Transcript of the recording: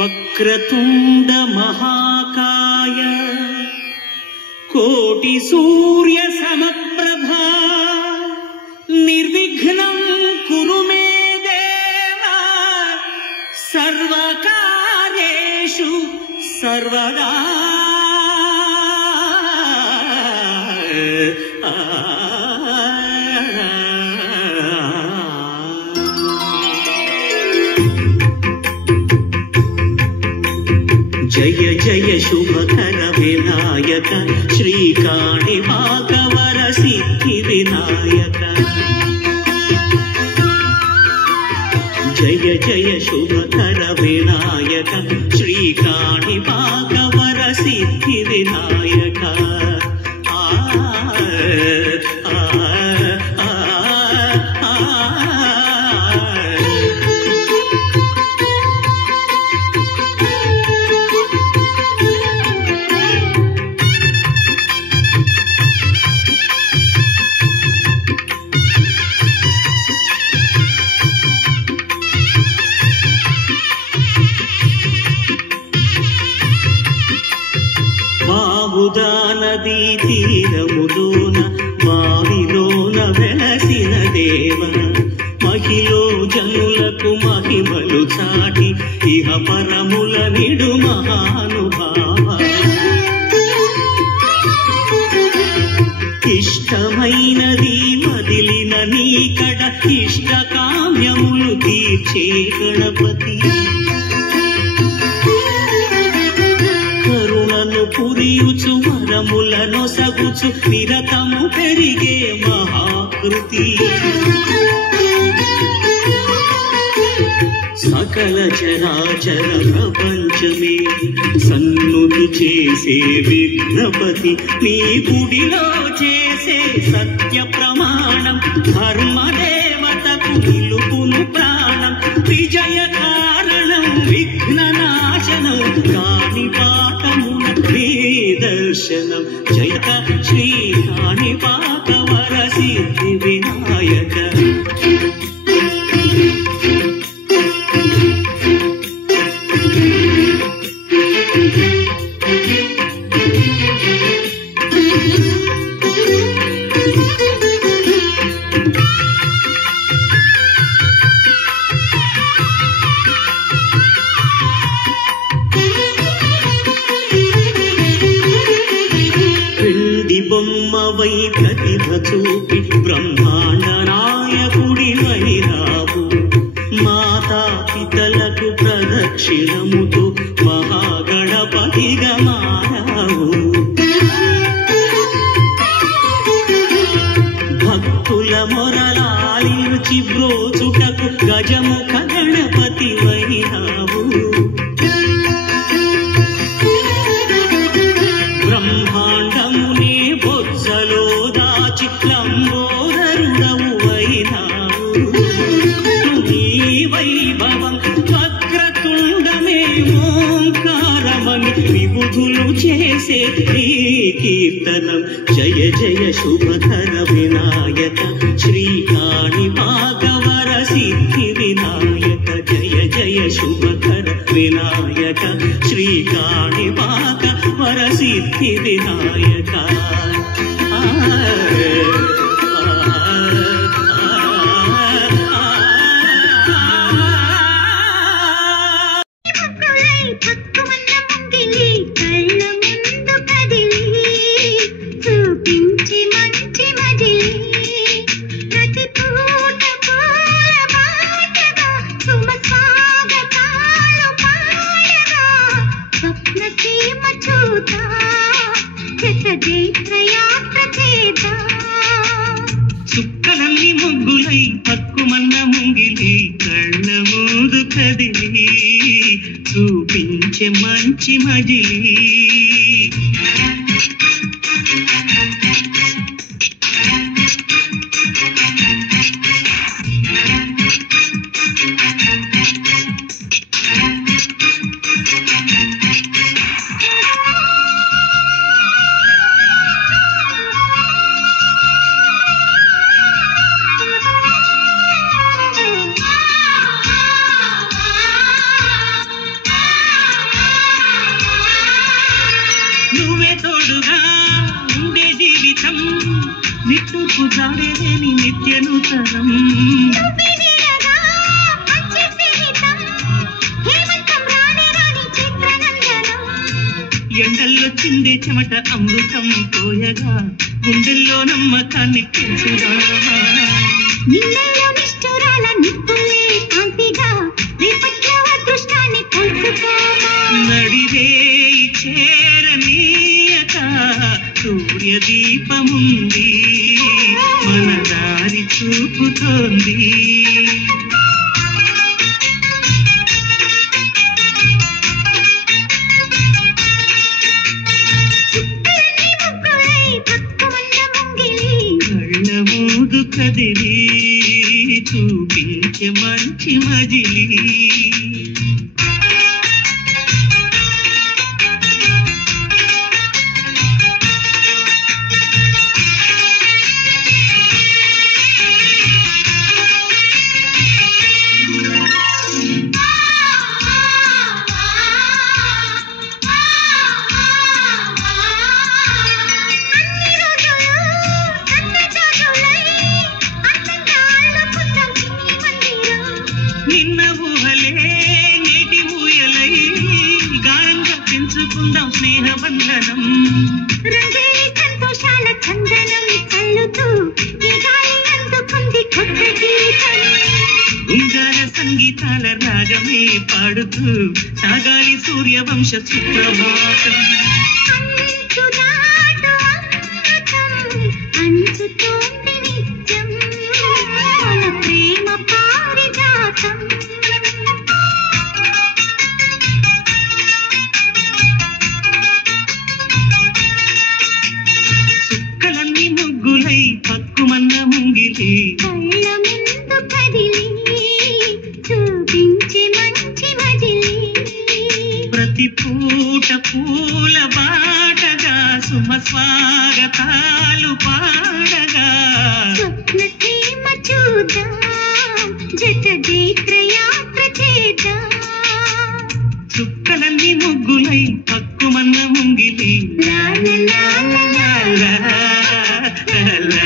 వక్రతుండ మహాకాయ కోటి సూర్య సమప్రభా నిర్విఘ్నం కురు మే దేవ సర్వకార్యేషు సర్వదా. జయ జయ శుభకర వినాయక శ్రీకాణిపాక వర సిద్ధి వినాయక. జయ జయ శుభకర వినాయక శ్రీకాణిపాక వర సిద్ధి వినాయక. నదీ తీరములోన మావిలోన వెలసిన దేవ మహిలో జనులకు మహిమలు చాటి ఇహ పరముల నిడు మహానుభావ. ఇష్టమైనది వదిలిన నీకడ ఇష్ట కామ్యములు తీర్చే గణపతి. పురియుచు వరములను సగుచు నిరతము పెరిగే మహాకృతి. సకల చరాచర ప్రపంచమే సన్నుతి చేసే విఘ్నపతి. నీ గుడిలో చేసే సత్య ప్రమాణం ధర్మదేవతకు నిలుపును ప్రాణం. విజయ కారణం విఘ్న నాశనం కాణిపాకమున దర్శనం. జయక శ్రీ కాణిపాక వర సిద్ధి వినాయక. బొమ్మవై ప్రతిభ చూపి బ్రహ్మాండ నాయకుడి వైరావు. మాతా పితలకు ప్రదక్షిణముతో మహాగణపతిగా మారావు. భక్తుల మొరలాలించి బ్రోచుటకు గజముఖ గణపతి వైరావు. బ్రహ్మాండమునే బొజ్జలో దాచి లంబోదరుడవు అయినావు. నీ వైభవం వక్రతుండమే ఓంకారమని విబుధులు చేసే నీ కీర్తనం. జయ జయ శుభకర వినాయక శ్రీ కాణిపాక వర సిద్ధి వినాయక. జయ జయ శుభకర వినాయక శ్రీ కాణిపాక వర సిద్ధి వినాయక. సుక్కలల్లి ముగ్గులై పక్కుమన్న ముంగిలి కళ్ళ ముందు కదిలి చూపించే మంచి మజిలి. నిట్టూర్పు జాడేలేని నిత్య నూతనం ఎండల్లో చిందే చెమట అమృతం పోయగా గుండెల్లో నమ్మకాన్ని పెంచుగా నిన్నలో నిష్ఠురాల నిప్పులే కాంతిగా రేపట్లో అదృష్టాన్ని పంచుకోమా నడిరే చేరనీయక సూర్య దీపముంది మన దారి చూపుతోంది కదిలి చూపించే మంచి మజిలీ నిన్న ఊహలే నేటి ఊయలై గాయంగా పెంచుకుందాం స్నేహబంధనం రంగేలి సంతోషాల చందనం చల్లుతూ ఈ గాలి అందుకుంది కొత్త గీతం ఉంగార సంగీతాల రాగమే పాడుతూ సాగాలి సూర్యవంశ సుప్రభాతం అంచుదాటు అమృతం అంచుతోంది నిత్యం మన ప్రేమ పారిజాతం చుక్కలన్నీ ముగ్గులై పక్కుమన్న ముంగిలి కళ్ళ ముందు కదిలి చూపించే మంచి మజిలీ ప్రతి పూట పూల బాటగా సుమ స్వాగతాలు పాడగా స్వప్న సీమ చూద్దాం జత జైత్రయాత్ర చేద్దాం చుక్కలన్నీ ముగ్గులై పక్కుమన్న ముంగిలి లా లా లా లా లా. లా లా లా